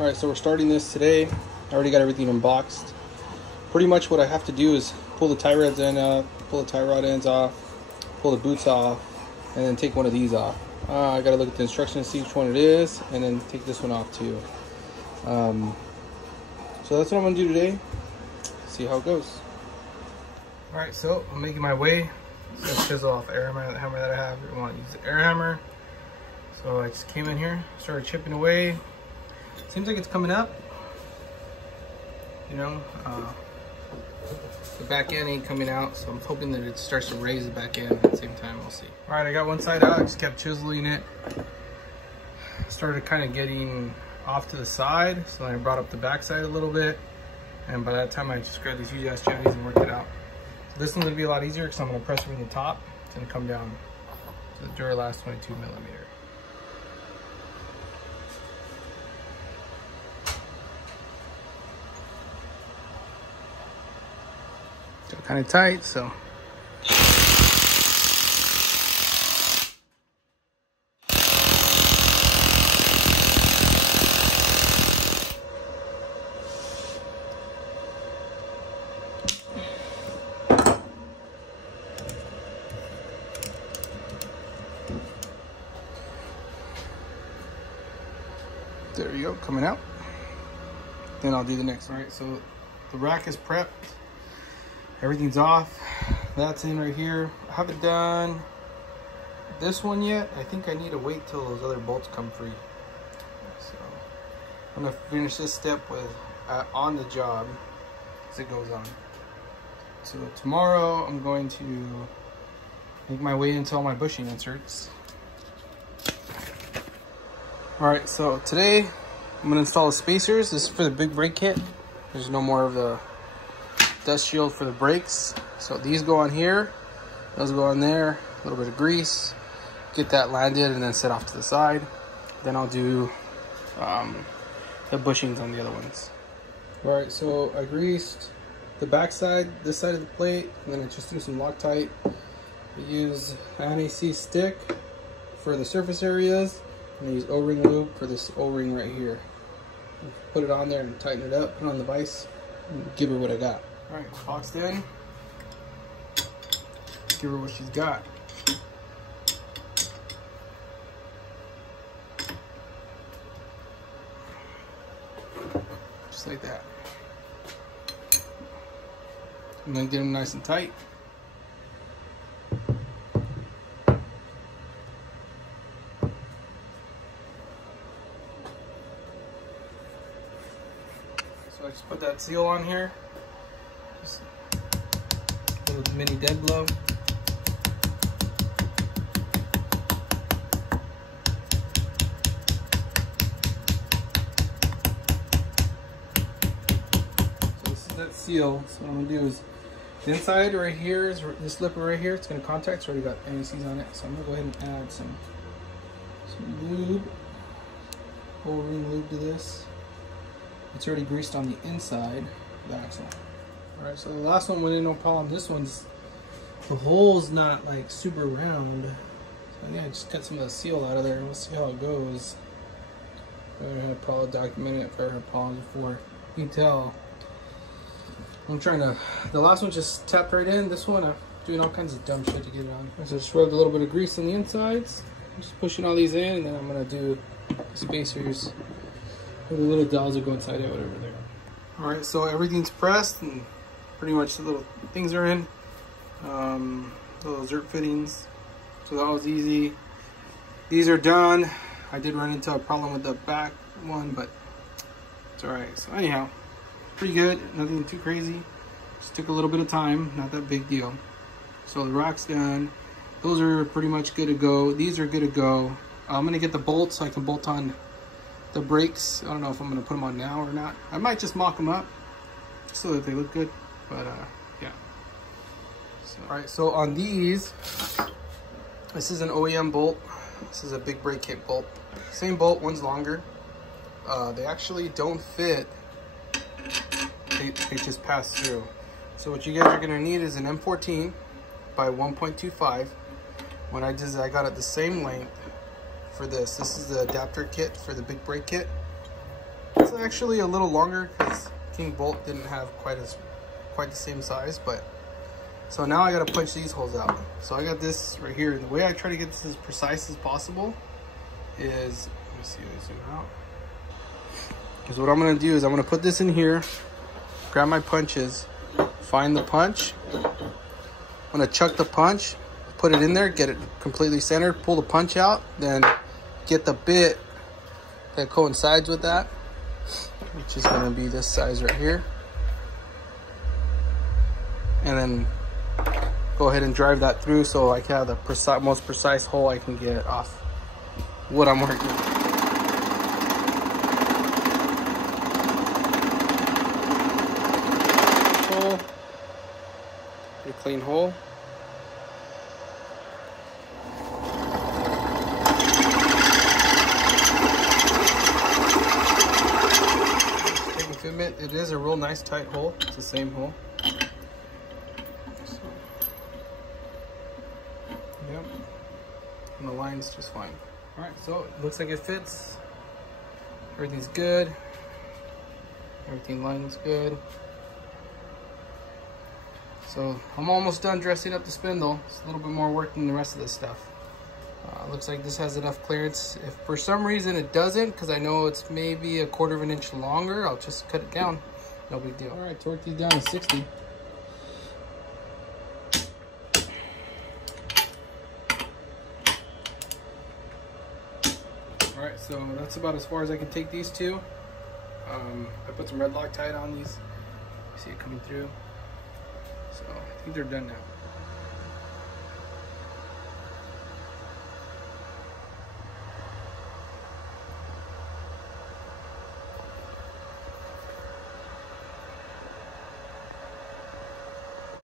Alright, so we're starting this today. I already got everything unboxed. Pretty much what I have to do is pull the tie rods in up, pull the tie rod ends off, pull the boots off, and then take one of these off. I gotta look at the instructions, see which one it is, and then take this one off too. So that's what I'm gonna do today. See how it goes. Alright, so I'm making my way. So chisel off the air hammer that I have. I want to use the air hammer. So I just came in here, started chipping away. Seems like it's coming up. You know, the back end ain't coming out, so I'm hoping that it starts to raise the back end at the same time. We'll see. All right, I got one side out. I just kept chiseling it. Started kind of getting off to the side, so I brought up the back side a little bit, and by that time I just grabbed these huge ass jammies and worked it out. So this one's gonna be a lot easier because I'm gonna press from the top. It's gonna come down to the Duralast 22mm. Got kind of tight, so. There you go, coming out. Then I'll do the next. All right, so the rack is prepped. Everything's off. That's in right here. I haven't done this one yet. I think I need to wait till those other bolts come free. So I'm gonna finish this step with on the job as it goes on. So tomorrow I'm going to make my way into all my bushing inserts. All right, so today I'm gonna install the spacers. This is for the big brake kit. There's no more of the dust shield for the brakes. So these go on here, those go on there, a little bit of grease, get that landed and then set off to the side. Then I'll do the bushings on the other ones. All right, so I greased the back side, this side of the plate, and then I just threw some Loctite. I use NAC stick for the surface areas, and I use O-ring lube for this O-ring right here. Put it on there and tighten it up, put it on the vise, and give her what I got. All right, boxed in. Give her what she's got. Just like that. And then get them nice and tight. So I just put that seal on here. Just a little mini dead blow. So this is that seal. So what I'm gonna do is the inside right here is this lipper right here. It's gonna contact. It's already got NACs on it. So I'm gonna go ahead and add some lube, O-ring lube to this. It's already greased on the inside of the axle. All right, so the last one went in no problem. This one's, the hole's not like super round. So yeah, I just cut some of the seal out of there and we'll see how it goes. If I ever had a problem, document it if I ever had problems before. You can tell. I'm trying to, the last one just tapped right in. This one, I'm doing all kinds of dumb shit to get it on. So just rubbed a little bit of grease on the insides. Just pushing all these in, and then I'm gonna do the spacers. The little dowels that go inside it, whatever they are. All right, so everything's pressed and pretty much the little things are in. Little zerk fittings. So that was easy. These are done. I did run into a problem with the back one, but it's all right. So anyhow, pretty good. Nothing too crazy. Just took a little bit of time. Not that big deal. So the rack's done. Those are pretty much good to go. These are good to go. I'm gonna get the bolts so I can bolt on the brakes. I don't know if I'm gonna put them on now or not. I might just mock them up just so that they look good, but yeah. So, all right, so on these, this is an OEM bolt. This is a big brake kit bolt. Same bolt, one's longer. They actually don't fit. They just pass through. So what you guys are gonna need is an M14 by 1.25. When I did, I got it the same length for this. This is the adapter kit for the big brake kit. It's It's actually a little longer because King Bolt didn't have quite the same size, but so now I gotta punch these holes out. So I got this right here. The way I try to get this as precise as possible is, let me see, let me zoom out. Because what I'm gonna do is I'm gonna put this in here, grab my punches, find the punch. I'm gonna chuck the punch, put it in there, get it completely centered, pull the punch out, then get the bit that coincides with that, which is gonna be this size right here. And then go ahead and drive that through so I can have the most precise hole I can get off what I'm working with. Hole, pretty clean hole. Taking fitment, it is a real nice tight hole. It's the same hole. Yep, and the line's just fine. All right, so it looks like it fits. Everything's good. Everything lines good. So I'm almost done dressing up the spindle. It's a little bit more work than the rest of this stuff. Looks like this has enough clearance. If for some reason it doesn't, because I know it's maybe a 1/4 of an inch longer, I'll just cut it down. No big deal. All right, torque these down to 60. All right, so that's about as far as I can take these two. I put some red Loctite on these. You see it coming through. So I think they're done now.